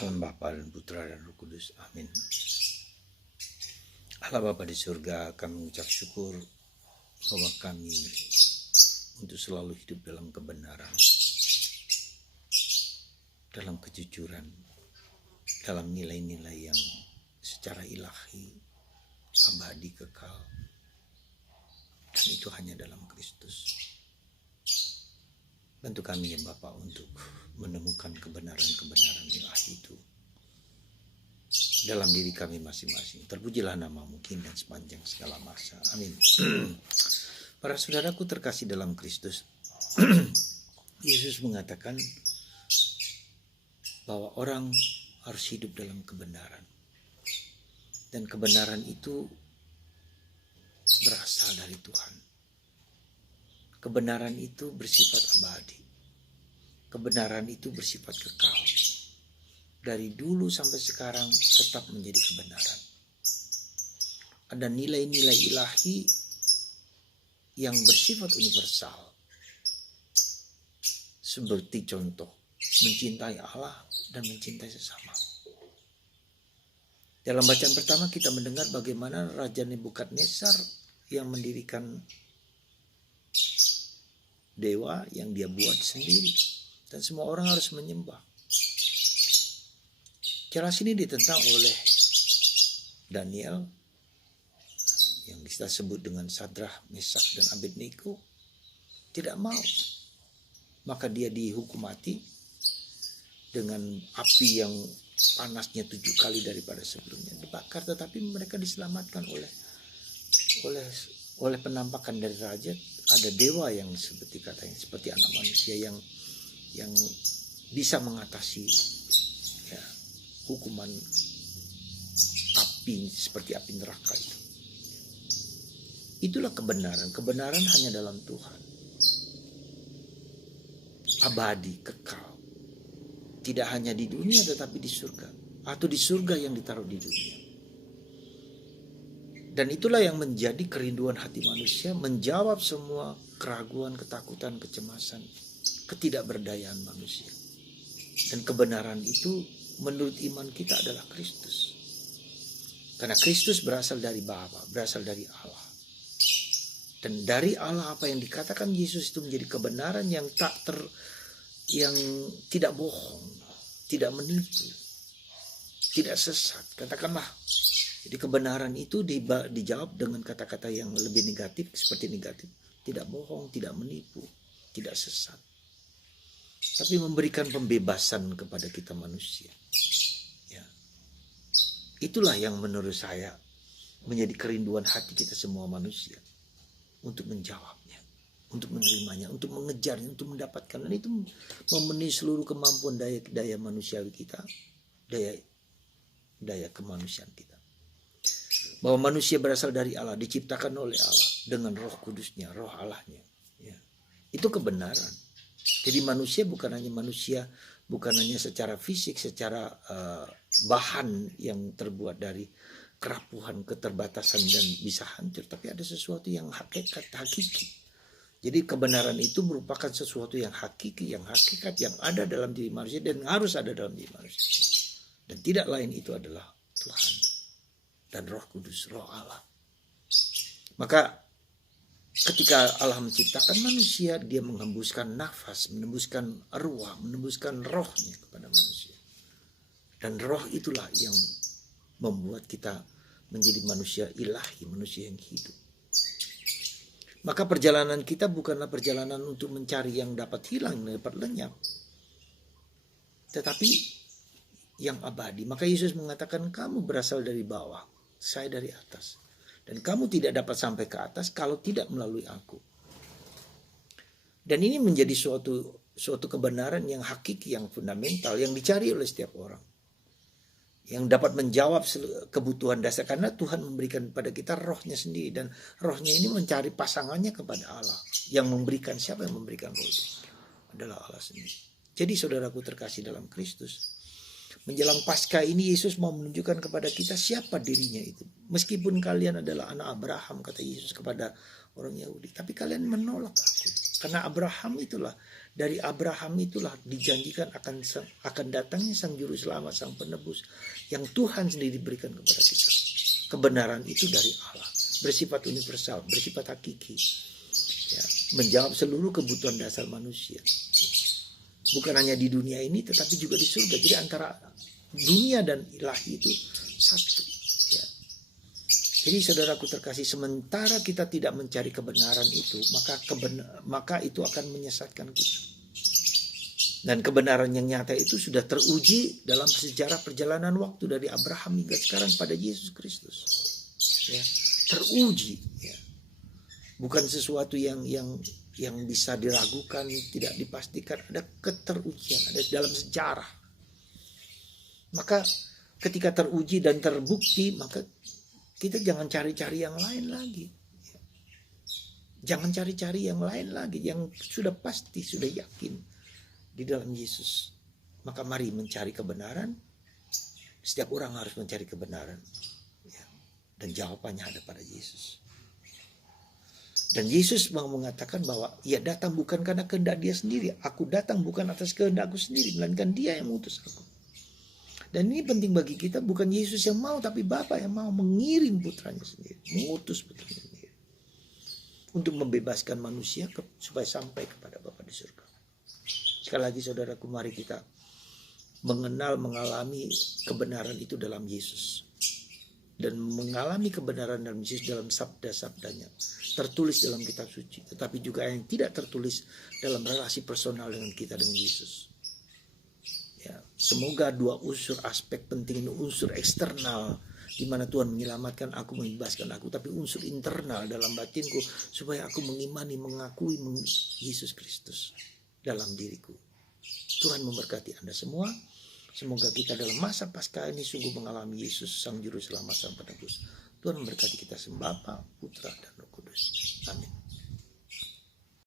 Dalam Bapa dan Putra dan Roh Kudus. Amin. Allah Bapa di surga, kami mengucap syukur bahwa kami untuk selalu hidup dalam kebenaran, dalam kejujuran, dalam nilai-nilai yang secara ilahi, abadi, kekal. Dan itu hanya dalam Kristus. Bantu kami ya Bapa untuk menemukan kebenaran-kebenaran ilahi itu dalam diri kami masing-masing. Terpujilah nama-Mu kini dan sepanjang segala masa. Amin. Para saudaraku terkasih dalam Kristus, Yesus mengatakan bahwa orang harus hidup dalam kebenaran. Dan kebenaran itu berasal dari Tuhan. Kebenaran itu bersifat abadi. Kebenaran itu bersifat kekal. Dari dulu sampai sekarang tetap menjadi kebenaran. Ada nilai-nilai ilahi yang bersifat universal. Seperti contoh, mencintai Allah dan mencintai sesama. Dalam bacaan pertama kita mendengar bagaimana Raja Nebukadnezar yang mendirikan dewa yang dia buat sendiri. Dan semua orang harus menyembah. Jelas ini ditentang oleh Daniel yang kita sebut dengan Sadrah, Mesak, dan Abednego. Tidak mau. Maka dia dihukum mati dengan api yang panasnya 7 kali daripada sebelumnya. Dibakar, tetapi mereka diselamatkan oleh penampakan dari raja. Ada dewa yang seperti katanya, seperti anak manusia yang bisa mengatasi ya, hukuman api seperti api neraka itu. Itulah kebenaran. Kebenaran hanya dalam Tuhan. Abadi, kekal. Tidak hanya di dunia tetapi di surga. Atau di surga yang ditaruh di dunia. Dan itulah yang menjadi kerinduan hati manusia, menjawab semua keraguan, ketakutan, kecemasan, ketidakberdayaan manusia. Dan kebenaran itu menurut iman kita adalah Kristus. Karena Kristus berasal dari Bapa, berasal dari Allah. Dan dari Allah apa yang dikatakan Yesus itu menjadi kebenaran yang yang tidak bohong, tidak menipu, tidak sesat. Katakanlah. Jadi kebenaran itu dijawab dengan kata-kata yang lebih negatif, seperti negatif. Tidak bohong, tidak menipu, tidak sesat. Tapi memberikan pembebasan kepada kita manusia. Ya. Itulah yang menurut saya menjadi kerinduan hati kita semua manusia. Untuk menjawabnya, untuk menerimanya, untuk mengejarnya, untuk mendapatkan. Dan itu memenuhi seluruh kemampuan daya manusiawi kita, daya kemanusiaan kita. Bahwa manusia berasal dari Allah, diciptakan oleh Allah dengan roh kudusnya, roh Allahnya. Ya. Itu kebenaran. Jadi manusia bukan hanya secara fisik, secara bahan yang terbuat dari kerapuhan, keterbatasan dan bisa hancur. Tapi ada sesuatu yang hakiki. Jadi kebenaran itu merupakan sesuatu yang hakiki, yang hakikat, yang ada dalam diri manusia dan harus ada dalam diri manusia. Dan tidak lain itu adalah Tuhan. Dan Roh Kudus, Roh Allah. Maka ketika Allah menciptakan manusia, dia menghembuskan nafas, menembuskan ruah, menembuskan rohnya kepada manusia. Dan roh itulah yang membuat kita menjadi manusia ilahi, manusia yang hidup. Maka perjalanan kita bukanlah perjalanan untuk mencari yang dapat hilang, yang dapat lenyap. Tetapi yang abadi. Maka Yesus mengatakan kamu berasal dari bawah, saya dari atas. Dan kamu tidak dapat sampai ke atas kalau tidak melalui aku. Dan ini menjadi suatu kebenaran yang hakiki, yang fundamental, yang dicari oleh setiap orang. Yang dapat menjawab kebutuhan dasar. Karena Tuhan memberikan kepada kita rohnya sendiri. Dan rohnya ini mencari pasangannya kepada Allah. Yang memberikan, siapa yang memberikan roh itu? Adalah Allah sendiri. Jadi saudaraku terkasih dalam Kristus. Menjelang Paskah ini Yesus mau menunjukkan kepada kita siapa dirinya itu. Meskipun kalian adalah anak Abraham, kata Yesus kepada orang Yahudi. Tapi kalian menolak aku. Karena dari Abraham itulah dijanjikan akan datangnya sang juru selamat, sang penebus yang Tuhan sendiri berikan kepada kita. Kebenaran itu dari Allah, bersifat universal, bersifat hakiki, ya, menjawab seluruh kebutuhan dasar manusia. Bukan hanya di dunia ini, tetapi juga di surga. Jadi antara dunia dan ilahi itu satu. Ya. Jadi saudaraku terkasih, sementara kita tidak mencari kebenaran itu, maka itu akan menyesatkan kita. Dan kebenaran yang nyata itu sudah teruji dalam sejarah perjalanan waktu dari Abraham hingga sekarang pada Yesus Kristus. Ya, teruji. Ya. Bukan sesuatu yang bisa diragukan, tidak dipastikan. Ada keterujian, ada dalam sejarah. Maka ketika teruji dan terbukti, maka kita jangan cari-cari yang lain lagi. Jangan cari-cari yang lain lagi, yang sudah pasti, sudah yakin di dalam Yesus. Maka mari mencari kebenaran. Setiap orang harus mencari kebenaran. Dan jawabannya ada pada Yesus. Dan Yesus mau mengatakan bahwa ia datang bukan karena kehendak dia sendiri. Aku datang bukan atas kehendakku sendiri, melainkan dia yang mengutus aku. Dan ini penting bagi kita, bukan Yesus yang mau, tapi Bapa yang mau mengirim putranya sendiri, mengutus putranya sendiri untuk membebaskan manusia supaya sampai kepada Bapa di surga. Sekali lagi saudaraku, mari kita mengalami kebenaran itu dalam Yesus. Dan mengalami kebenaran dalam Yesus dalam sabda-sabdanya, tertulis dalam kitab suci, tetapi juga yang tidak tertulis dalam relasi personal dengan kita dengan Yesus. Ya, semoga dua unsur aspek penting ini, unsur eksternal di mana Tuhan menyelamatkan aku, membebaskan aku, tapi unsur internal dalam batinku supaya aku mengimani, mengakui Yesus Kristus dalam diriku. Tuhan memberkati Anda semua. Semoga kita dalam masa Paskah ini sungguh mengalami Yesus sang juru selamat, sang penebus. Tuhan memberkati kita, Bapa, Putra, dan Roh Kudus. Amin.